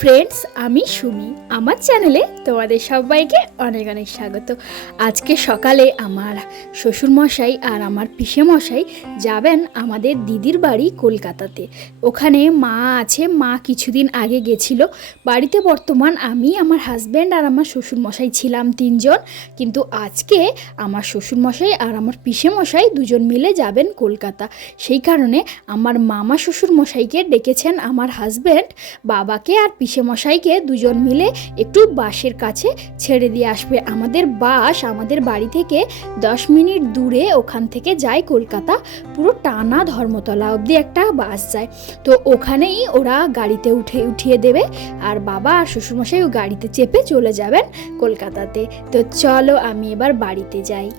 Friends, আমি সুমি। আমার চ্যানেলে তোমাদের সবাইকে অনেক অনেক স্বাগত। আজকে সকালে আমার শ্বশুরমশাই আর আমার পিসেমশাই যাবেন আমাদের দিদির বাড়ি কলকাতাতে। ওখানে মা আছে, মা কিছুদিন আগে গেছিল। বাড়িতে বর্তমান আমি, আমার হাজব্যান্ড আর আমার শ্বশুরমশাই ছিলাম তিনজন, কিন্তু আজকে আমার শ্বশুরমশাই আর আমার পিসেমশাই দুজন মিলে যাবেন কলকাতা। সেই কারণে আমার মামা শ্বশুরমশাইকে ডেকেছেন আমার হাজব্যান্ড, বাবাকে আর পিসেমশাইকে দুজন মিলে একটু বাসের কাছে ছেড়ে দিয়ে আসবে। আমাদের বাস আমাদের বাড়ি থেকে 10 মিনিট দূরে, ওখান থেকে যায় কলকাতা, পুরো টানা ধর্মতলা অবধি একটা বাস যায়। তো ওখানেই ওরা গাড়িতে উঠিয়ে দেবে, আর বাবা আর শ্বশুরমশাই ও গাড়িতে চেপে চলে যাবেন কলকাতাতে। তো চলো আমি এবার বাড়িতে যাই।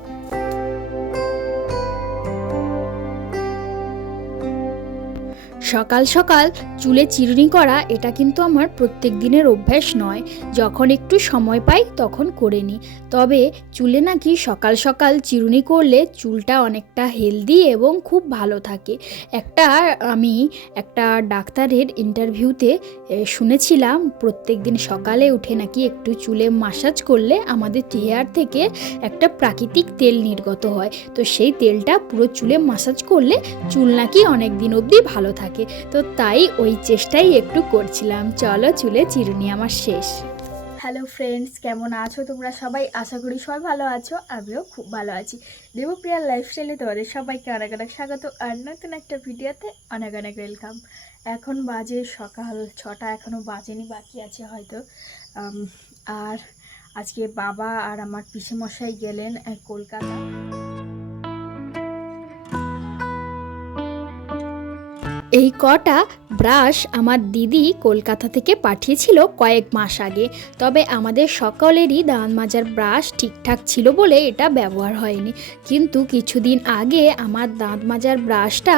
সকাল সকাল চুলে চিরুনি করা এটা কিন্তু আমার প্রত্যেক দিনের অভ্যাস নয়, যখন একটু সময় পাই তখন করে নিই। তবে চুলে নাকি সকাল সকাল চিরুনি করলে চুলটা অনেকটা হেলদি এবং খুব ভালো থাকে। আমি একটা ডাক্তারের ইন্টারভিউতে শুনেছিলাম প্রত্যেক দিন সকালে উঠে নাকি একটু চুলে মাসাজ করলে আমাদের হেয়ার থেকে একটা প্রাকৃতিক তেল নির্গত হয়। তো সেই তেলটা পুরো চুলে মাসাজ করলে চুল নাকি অনেক দিন অবধি ভালো থাকে। তো তাই ওই চেষ্টাই একটু করছিলাম। চলো, চুলে চিরুনি আমার শেষ। হ্যালো ফ্রেন্ডস, কেমন আছো তোমরা সবাই? আশা করি সবাই ভালো আছো, আমিও খুব ভালো আছি। দেবপ্রিয়ার লাইফস্টাইলে তোমাদের সবাইকে অনেক অনেক স্বাগত আর নতুন একটা ভিডিওতে অনেক অনেক ওয়েলকাম। এখন বাজে সকাল 6টা, এখনও বাজেনি, বাকি আছে হয়তো। আর আজকে বাবা আর আমার পিসেমশাই গেলেন কলকাতা। এই কটা ব্রাশ আমার দিদি কলকাতা থেকে পাঠিয়েছিল কয়েক মাস আগে। তবে আমাদের সকলেরই দাঁত মাজার ব্রাশ ঠিকঠাক ছিল বলে এটা ব্যবহার হয়নি। কিন্তু কিছুদিন আগে আমার দাঁত মাজার ব্রাশটা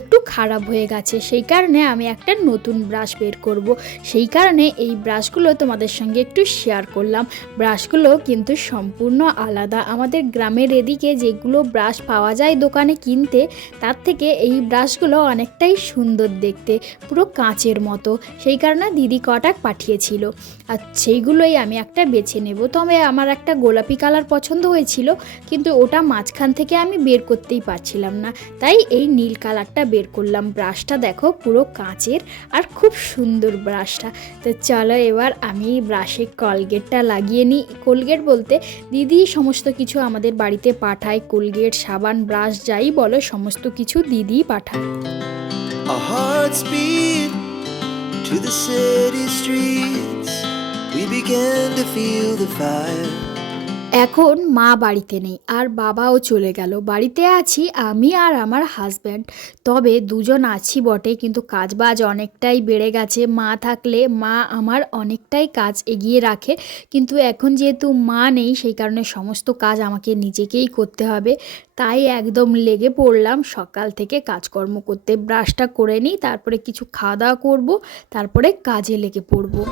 একটু খারাপ হয়ে গেছে, সেই কারণে আমি একটা নতুন ব্রাশ বের করব। সেই কারণে এই ব্রাশগুলো তোমাদের সঙ্গে একটু শেয়ার করলাম। ব্রাশগুলো কিন্তু সম্পূর্ণ আলাদা। আমাদের গ্রামের এদিকে যেগুলো ব্রাশ পাওয়া যায় দোকানে কিনতে, তার থেকে এই ব্রাশগুলো অনেকটাই সুন্দর দেখতে, পুরো কাঁচের মতো। সেই কারণে দিদি কটা পাঠিয়েছিল, আর সেইগুলোই আমি একটা বেছে নেব। তবে আমার একটা গোলাপি কালার পছন্দ হয়েছিল, কিন্তু ওটা মাঝখান থেকে আমি বের করতেই পারছিলাম না, তাই এই নীল কালার বের করলাম। ব্রাশটা দেখো পুরো কাঁচের আর খুব সুন্দর ব্রাশটা। তো চলো এবার আমি ব্রাশে কলগেটটা লাগিয়ে নিই। কলগেট বলতে দিদি সমস্ত কিছু আমাদের বাড়িতে পাঠায়, কোলগেট, সাবান, ব্রাশ যাই বলো সমস্ত কিছু দিদিই পাঠায়। Our hearts beat to the city streets. We began to feel the fire. এখন মা বাড়িতে নেই আর বাবাও চলে গেল। বাড়িতে আছি আমি আর আমার হাজব্যান্ড। তবে দুজন আছি বটে, কিন্তু কাজবাজ অনেকটাই বেড়ে গেছে। মা থাকলে মা আমার অনেকটাই কাজ এগিয়ে রাখে, কিন্তু এখন যেহেতু মা নেই সেই কারণে সমস্ত কাজ আমাকে নিজেকেই করতে হবে। তাই একদম লেগে পড়লাম সকাল থেকে কাজকর্ম করতে। ব্রাশটা করে নিই, তারপরে কিছু খাওয়া দাওয়া করবো, তারপরে কাজে লেগে পড়বো।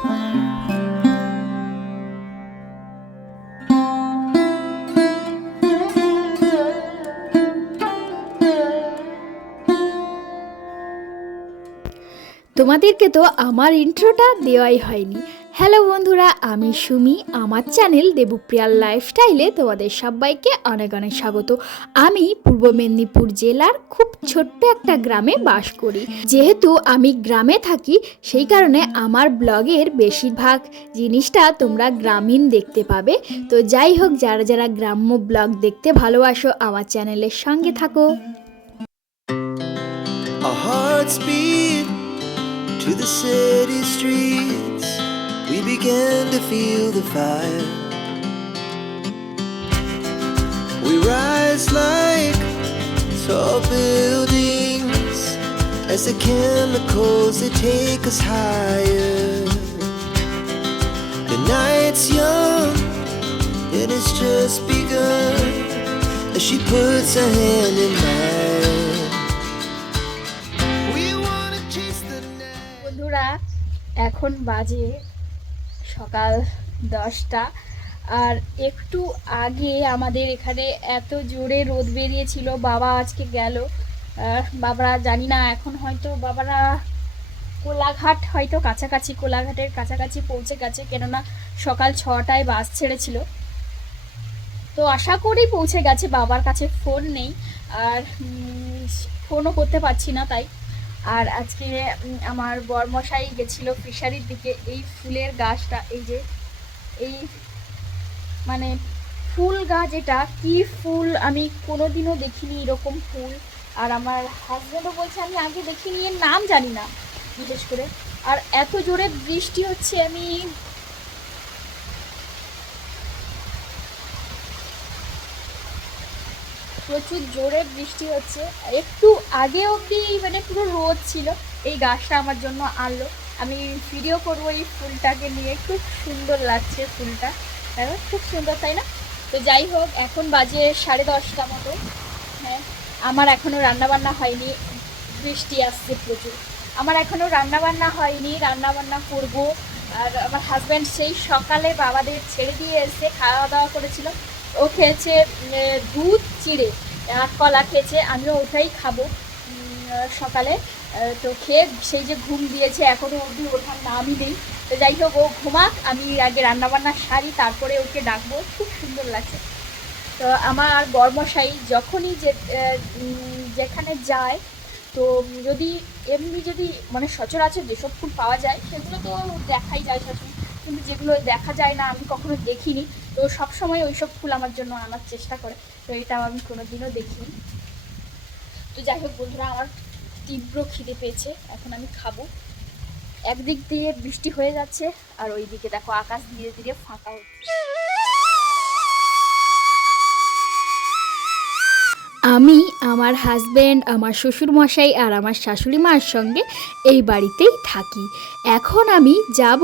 তোমাদেরকে তো আমার ইন্ট্রোটা দেওয়াই হয়নি। হ্যালো বন্ধুরা, আমি সুমি। আমার চ্যানেল দেবপ্রিয়ার লাইফস্টাইলে তোমাদের সবাইকে অনেক অনেক স্বাগত। আমি পূর্ব মেদিনীপুর জেলার খুব ছোট্ট একটা গ্রামে বাস করি। যেহেতু আমি গ্রামে থাকি সেই কারণে আমার ব্লগের বেশিরভাগ জিনিসটা তোমরা গ্রামীণ দেখতে পাবে। তো যাই হোক, যারা যারা গ্রাম্য ব্লগ দেখতে ভালোবাসো আমার চ্যানেলের সঙ্গে থাকো। Our hearts beat to the city streets. We began to feel the fire. We rise like tall buildings as the chemicals they take us higher. The night's young and it's just begun as she puts her hand in mine. বন্ধুরা, এখন বাজে সকাল 10টা, আর একটু আগে আমাদের এখানে এত জোরে রোদ বেরিয়েছিল। বাবা আজকে গেল, বাবারা জানি না, এখন হয়তো বাবারা কোলাঘাট হয়তো কাছাকাছি, কোলাঘাটের কাছাকাছি পৌঁছে গেছে, কেননা সকাল 6টায় বাস ছেড়েছিল। তো আশা করি পৌঁছে গেছে। বাবার কাছে ফোন নেই, আর ফোনও করতে পারছি না তাই। আর আজকে আমার বরমশাই গেছিলো ফিশারির দিকে। এই ফুলের গাছটা, এই যে এই মানে ফুল গাছ, এটা কি ফুল আমি কোনোদিনও দেখিনি এরকম ফুল। আর আমার হাজব্যান্ডও বলছে আমি আগে দেখিনি, এর নাম জানি না বিশেষ করে। আর এত জোরে বৃষ্টি হচ্ছে, আমি প্রচুর জোরে বৃষ্টি হচ্ছে। একটু আগে অবধি মানে পুরো রোদ ছিল। এই গাছটা আমার জন্য আনলো, আমি ভিডিও করবো এই ফুলটাকে নিয়ে। খুব সুন্দর লাগছে ফুলটা, দেখো খুব সুন্দর, তাই না? তো যাই হোক, এখন বাজে 10:30 মতো। হ্যাঁ, আমার এখনও রান্নাবান্না হয়নি, বৃষ্টি আসছে প্রচুর। আমার এখনও রান্নাবান্না হয়নি, রান্নাবান্না করব। আর আমার হাজব্যান্ড সেই সকালে বাবাদের ছেড়ে দিয়ে এসে খাওয়া দাওয়া করেছিল। ও খেয়েছে দুধ চিড়ে আর কলা খেয়েছে, আমিও ওটাই খাবো সকালে। তো খেয়ে সেই যে ঘুম দিয়েছে, এখনও অবধি ওঠার নামই নেই। তো যাই হোক, ও ঘুমাক, আমি আগে রান্নাবান্না সারি, তারপরে ওকে ডাকবো। খুব সুন্দর লাগছে। তো আমার বরমশাই যখনই যেখানে যায়, তো যদি এমনি যদি মানে সচরাচর যেসব ফুল পাওয়া যায় সেগুলো তো দেখাই যায় সবসময়, কিন্তু যেগুলো দেখা যায় না, আমি কখনো দেখিনি, তো সবসময় ওই সব ফুল আমার জন্য আনার চেষ্টা করে। তো এটাও আমি কোনোদিনও দেখিনি। তো যাই হোক বন্ধুরা, আমার তীব্র খিদে পেয়েছে, এখন আমি খাবো। একদিক দিয়ে বৃষ্টি হয়ে যাচ্ছে, আর ওই দিকে দেখো আকাশ ধীরে ধীরে ফাঁকা হচ্ছে। আমি, আমার হাজব্যান্ড, আমার শ্বশুরমশাই আর আমার শাশুড়ি মার সঙ্গে এই বাড়িতেই থাকি। এখন আমি যাব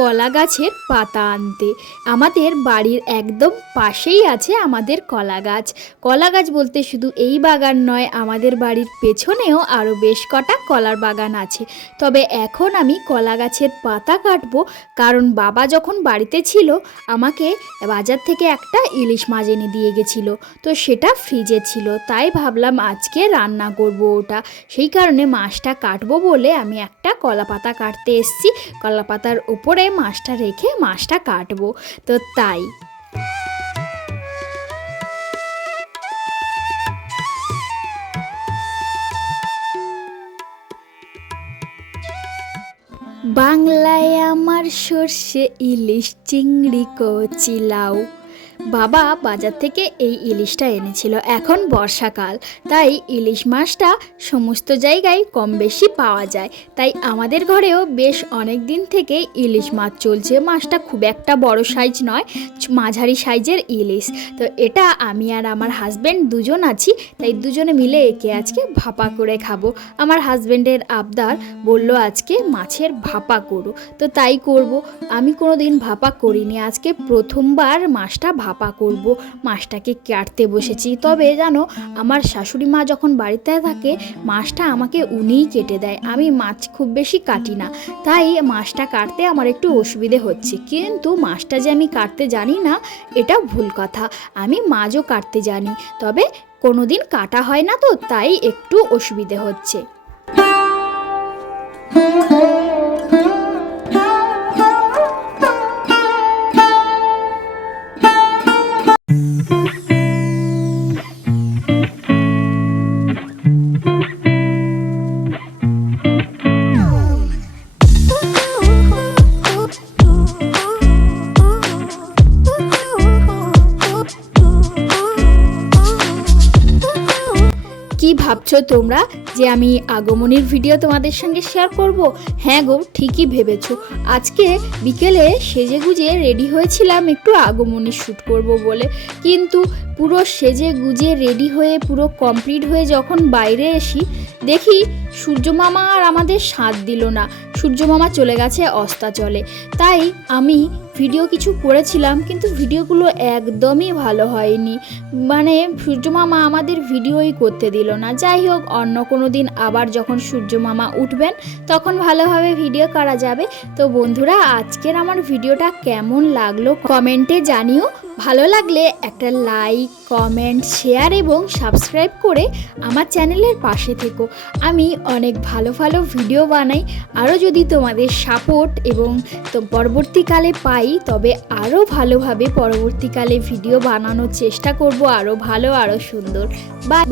কলা গাছের পাতা আনতে। আমাদের বাড়ির একদম পাশেই আছে আমাদের কলা গাছ। কলা গাছ বলতে শুধু এই বাগান নয়, আমাদের বাড়ির পেছনেও আরও বেশ কটা কলার বাগান আছে। তবে এখন আমি কলা গাছের পাতা কাটবো, কারণ বাবা যখন বাড়িতে ছিল আমাকে বাজার থেকে একটা ইলিশ মাছ এনে দিয়ে গেছিলো, তো সেটা ফ্রিজে ছিল, তাই ভাবলাম আজকে রান্না করব ওটা। সেই কারণে মাছটা কাটবো বলে আমি একটা কলা পাতা কাটতে এসেছি। কলা পাতার উপরে মাছটা রেখে মাছটা কাটবো, তো তাই। বাংলায় আমার সর্ষে ইলিশ চিংড়ি কচি লাউ। বাবা বাজার থেকে এই ইলিশটা এনেছিল। এখন বর্ষাকাল, তাই ইলিশ মাছটা সমস্ত জায়গায় কম বেশি পাওয়া যায়, তাই আমাদের ঘরেও বেশ অনেক দিন থেকে ইলিশ মাছ চলছে। মাছটা খুব একটা বড় সাইজ নয়, মাঝারি সাইজের ইলিশ। তো এটা আমি আর আমার হাজব্যান্ড দুজন আছি, তাই দুজনে মিলে একে আজকে ভাপা করে খাবো। আমার হাজব্যান্ডের আবদার, বলল আজকে মাছের ভাপা করো, তো তাই করব। আমি কোনো দিন ভাপা করিনি, আজকে প্রথমবার মাছটা ভাপা করব। মাছটাকে কাটতে বসেছি। তবে জানো, আমার শাশুড়ি মা যখন বাড়িতে থাকে মাছটা আমাকে উনিই কেটে দেয়, আমি মাছ খুব বেশি কাটি না, তাই মাছটা কাটতে আমার একটু অসুবিধে হচ্ছে। কিন্তু মাছটা যে আমি কাটতে জানি না এটা ভুল কথা, আমি মাছও কাটতে জানি, তবে কোনো দিন কাটা হয় না, তো তাই একটু অসুবিধে হচ্ছে। কি ভাবছো তোমরা যে আমি আগমনীর ভিডিও তোমাদের সঙ্গে শেয়ার করব? হ্যাঁ গো, ঠিকই ভেবেছো। আজকে বিকেলে সেজেগুজে রেডি হয়েছিলাম একটু আগমনী শ্যুট করব বলে, কিন্তু পুরো সেজে গুজে রেডি হয়ে পুরো কমপ্লিট হয়ে যখন বাইরে এসি, দেখি সূর্যমামা আর আমাদের সাথ দিল না। সূর্যমামা চলে গেছে অস্তাচলে, তাই আমি ভিডিও কিছু করেছিলাম, কিন্তু ভিডিওগুলো একদমই ভালো হয়নি। মানে সূর্যমামা আমাদের ভিডিওই করতে দিল না। যাই হোক, অন্য কোনো দিন আবার যখন সূর্যমামা উঠবেন তখন ভালোভাবে ভিডিও করা যাবে। তো বন্ধুরা, আজকের আমার ভিডিওটা কেমন লাগলো কমেন্টে জানিও। ভালো লাগলে একটা লাইক, কমেন্ট, শেয়ার এবং সাবস্ক্রাইব করে আমার চ্যানেলের পাশে থেকো। আমি অনেক ভালো ভালো ভিডিও বানাই। আরও যদি তোমাদের সাপোর্ট এবং তো পরবর্তীকালে পাই, তবে আরও ভালোভাবে পরবর্তীকালে ভিডিও বানানোর চেষ্টা করব, আরও ভালো, আরও সুন্দর। বাই।